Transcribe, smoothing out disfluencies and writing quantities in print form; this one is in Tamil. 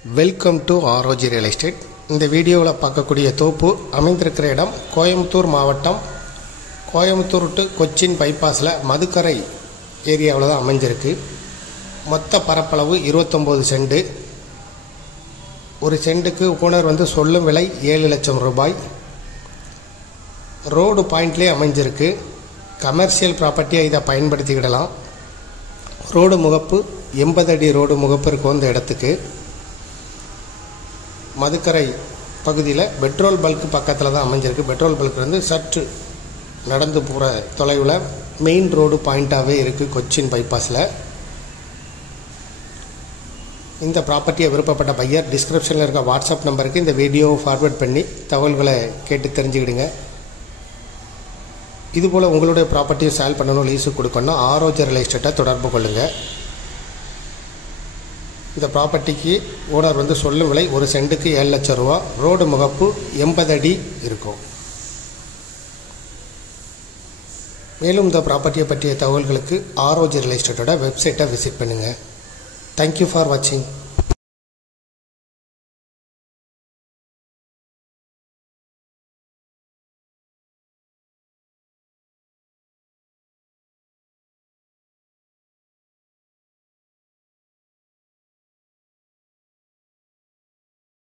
Welcome to ROG real estate. இந்த வீடியோவில் பார்க்கக்கூடிய தோப்பு அமைந்திருக்கிற இடம் கோயம்புத்தூர் மாவட்டம், கோயம்புத்தூர் டு கொச்சின் பைபாஸில் மதுக்கரை ஏரியாவில் தான் அமைஞ்சிருக்கு. மொத்த பரப்பளவு 29 சென்ட். ஒரு சென்ட்டுக்கு ஓனர் சொல்லும் விலை 7 லட்சம் ரூபாய். ரோடு பாயிண்ட்லேயே அமைஞ்சிருக்கு. கமர்ஷியல் ப்ராப்பர்ட்டியாக இதை பயன்படுத்திக்கிடலாம். ரோடு முகப்பு 80 அடி ரோடு முகப்பு இருக்கும் இந்த இடத்துக்கு. மதுக்கரை பகுதியில் பெட்ரோல் பல்க் பக்கத்தில் தான் அமைஞ்சிருக்கு. பெட்ரோல் பல்க் சற்று நடந்து போகிற தொலைவில் மெயின் ரோடு பாயிண்ட்டாகவே இருக்குது கொச்சின் பைபாஸில். இந்த ப்ராப்பர்ட்டியை விருப்பப்பட்ட பையர் டிஸ்கிரிப்ஷனில் இருக்க வாட்ஸ்அப் நம்பருக்கு இந்த வீடியோவை ஃபார்வேர்ட் பண்ணி தகவல்களை கேட்டு தெரிஞ்சுக்கிடுங்க. இதுபோல் உங்களுடைய ப்ராப்பர்ட்டியை சேல் பண்ணணும், லீஸு கொடுக்கணும், ஆர்ஓஜி ரியல் எஸ்டேட்டை தொடர்பு கொள்ளுங்கள். இந்த ப்ராப்பர்ட்டிக்கு ஓனர் சொல்லும் விலை ஒரு சென்ட்டுக்கு 7 லட்சம் ரூபா. ரோடு முகப்பு 80 அடி இருக்கும். மேலும் இந்த ப்ராப்பர்ட்டியை பற்றிய தகவல்களுக்கு ஆர்ஓஜி ரியல் எஸ்டேட்டோட வெப்சைட்டை விசிட் பண்ணுங்கள். தேங்க்யூ ஃபார் வாட்சிங்.